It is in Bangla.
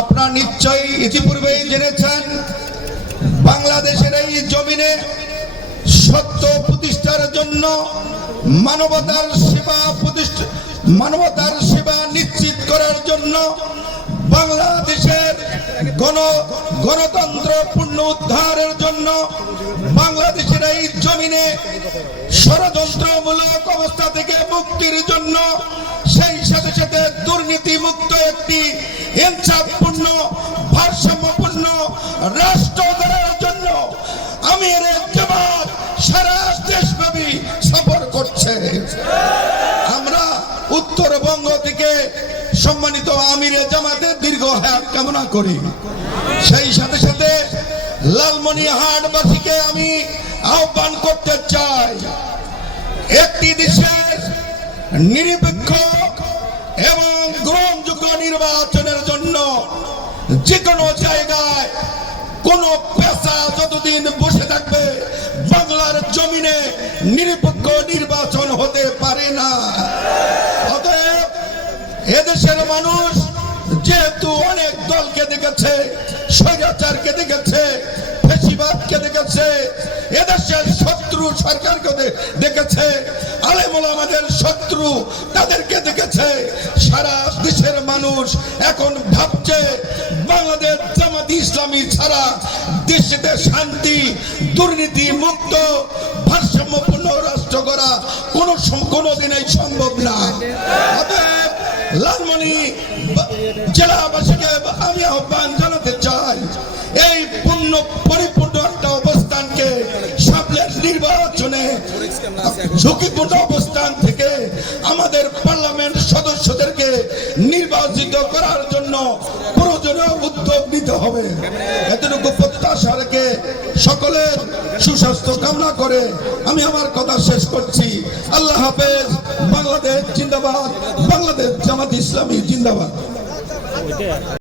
আপনারা নিশ্চয়ই ইতিপূর্বেই জেনেছেন, বাংলাদেশের এই জমিনে সত্য প্রতিষ্ঠার জন্য মানবতার সেবা প্রতিষ্ঠা মানবতার সেবা নিশ্চিত করার জন্য বাংলাদেশের গণ গণতন্ত্র পূর্ণ উদ্ধারের জন্য বাংলাদেশের এই জমিনে ষড়যন্ত্রমূলক অবস্থা থেকে মুক্তির জন্য সেই সাথে সাথে দুর্নীতি মুক্ত একটি ইনসাফপূর্ণ ভারসাম্যপূর্ণ রাষ্ট্র গড়ার জন্য আমির জামাত সারা দেশব্যাপী সফর করছে। আমরা উত্তরবঙ্গ থেকে সম্মানিত আমিরে জামাতের দীর্ঘ হায়াত কামনা করি। সেই সাথে সাথে লালমনি লালমনিহাটবাসীকে আমি আহ্বান করতে চাই। একটি দেশের নিরপেক্ষ নির্বাচনের জন্য যে কোনো জায়গায় কোন পেশা যতদিন বসে থাকবে, বাংলার জমিনে নিরপেক্ষ নির্বাচন হতে পারে না। এদেশের মানুষ যেহেতু অনেক দলকে দেখেছে, স্বৈরাচারকে দেখেছে, ফেসিবাদকে দেখেছে, এদেশের শত্রু সরকারকে দেখেছে, আলেমুল আমাদের শত্রু তাদেরকে দেখেছে, সারা মানুষ এখন ভাবছে, বাংলাদেশ জামাতি ইসলামী ছাড়া দেশেতে শান্তি, দুর্নীতি মুক্ত, ভারসাম্যপূর্ণ রাষ্ট্র করা কোনো কোনোদিনই সম্ভব না। লালমনি জেলাবাসীকে আমি আহ্বান জানাতে চাই, এই পূর্ণ পরিপূর্ণ একটা অবস্থানকে সামনের নির্বাচনে ঝুঁকিপূর্ণ অবস্থান থেকে আমাদের পার্লামেন্ট সদস্যদেরকে নির্বাচিত করার জন্য প্রয়োজনীয় উদ্যোগ নিতে হবে। এতটুকু প্রত্যাশা রেখে সকলের সুস্বাস্থ্য কামনা করে আমি আমার কথা শেষ করছি। আল্লাহ হাফেজ, বাংলাদেশ জিন্দাবাদ, বাংলাদেশ জামাত ইসলামী জিন্দাবাদ।